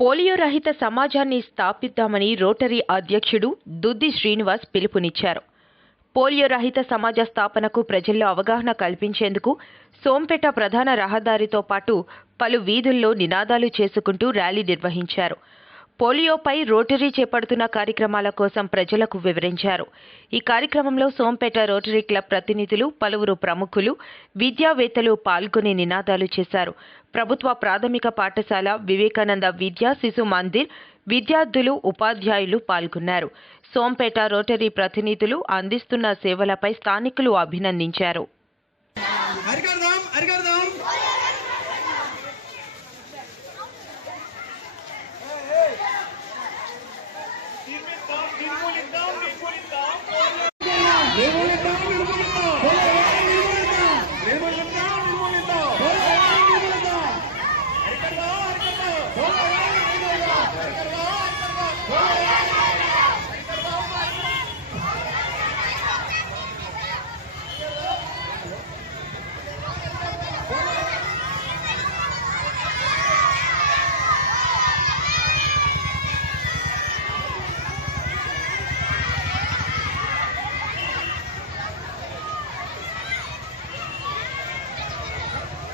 Polio రహిత సమాజాన్ని స్థాపిద్దామని rotary అధ్యక్షుడు దుద్ది శ్రీనివాస్ పిలుపునిచ్చారు. పోలియో రహిత సమాజ స్థాపనకు ప్రజల్లో అవగాహన కల్పించేందుకు సోంపేట ప్రధాన రహదారితో పాటు పలు వీధుల్లో నినాదాలు చేసుకుంటూ ర్యాలీ నిర్వహించారు. పోలియోపై రోటరీ చేపడుతున్న కార్యక్రమాల కోసం ప్రజలకు వివరించారు. ఈ కార్యక్రమంలో సోంపేట రోటరీ క్లబ్ ప్రతినిధులు పలువురు ప్రముఖులు విద్యావేత్తలు పాల్గొని నినాదాలు చేశారు. ప్రభుత్వ ప్రాథమిక పాఠశాల వివేకానంద విద్యా శిశు మందిర్ విద్యార్థులు ఉపాధ్యాయులు పాల్గొన్నారు. సోంపేట రోటరీ ప్రతినిధులు అందిస్తున్న సేవలపై స్థానికులు అభినందించారు. Yeah.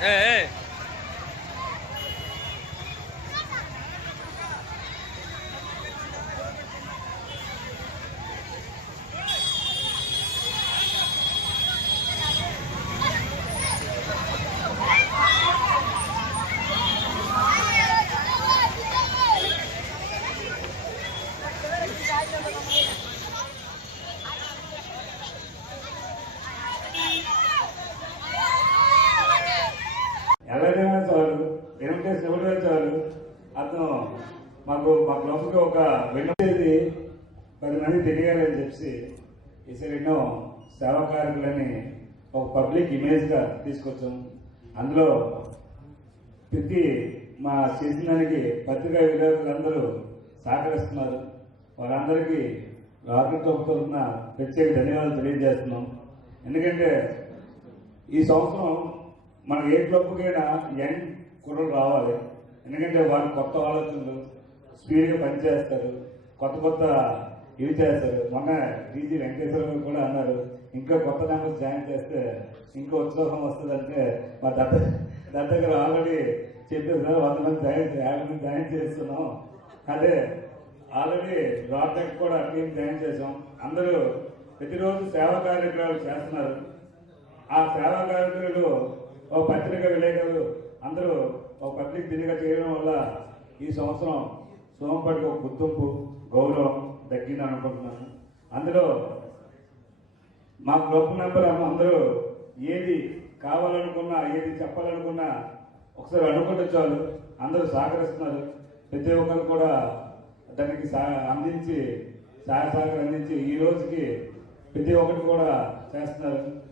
Eh, eh. వెంకటేష్ ఎవరైనా చాలు అతను మాకు మా క్లబ్కి ఒక విన్నది పది మంది తెలియాలని చెప్పి ఈసారి ఎన్నో సేవా ఒక పబ్లిక్ ఇమేజ్గా తీసుకొచ్చాం. అందులో ప్రతి మా సీజనానికి పత్రికా విలేకరులందరూ సహకరిస్తున్నారు. వారందరికీ రాకెట్ తరఫున ప్రత్యేక ధన్యవాదాలు తెలియజేస్తున్నాం. ఎందుకంటే ఈ సంవత్సరం మన ఏ క్లబ్కైనా యంగ్ కుర్రలు రావాలి. ఎందుకంటే వాళ్ళు కొత్త ఆలోచనలు స్పీడ్గా పనిచేస్తారు కొత్త కొత్త ఇవి చేస్తారు. మొన్న డీజీ వెంకటేశ్వర గారు కూడా అన్నారు ఇంకా కొత్త నెంబర్ జాయిన్ చేస్తే ఇంకా ఉత్సాహం వస్తుందంటే మా దత్త దత్త గారు ఆల్రెడీ చెప్పేసారు వంద మంది జాయిన్ యాభై మంది జాయిన్ చేస్తున్నాం. అదే ఆల్రెడీ రాటెక్ కూడా టీం జాయిన్ చేసాం అందరూ ప్రతిరోజు సేవా కార్యక్రమాలు చేస్తున్నారు. ఆ సేవా కార్యక్రమాలు ఒక పత్రిక విలేకరులు అందరూ ఒక పబ్లిక్ దినిగా చేయడం వల్ల ఈ సంవత్సరం సోమపడికి ఒక గుర్తింపు గౌరవం దక్కింది అనుకుంటున్నాను. అందులో మా గ్రూప్ మెంబర్ అందరూ ఏది కావాలనుకున్నా ఏది చెప్పాలనుకున్నా ఒకసారి అనుకుంటే చాలు అందరూ సహకరిస్తున్నారు. ప్రతి ఒక్కరు కూడా దానికి సహ- అందించి సహాయ సహకారం అందించి ఈ రోజుకి ప్రతి ఒక్కటి కూడా చేస్తున్నారు.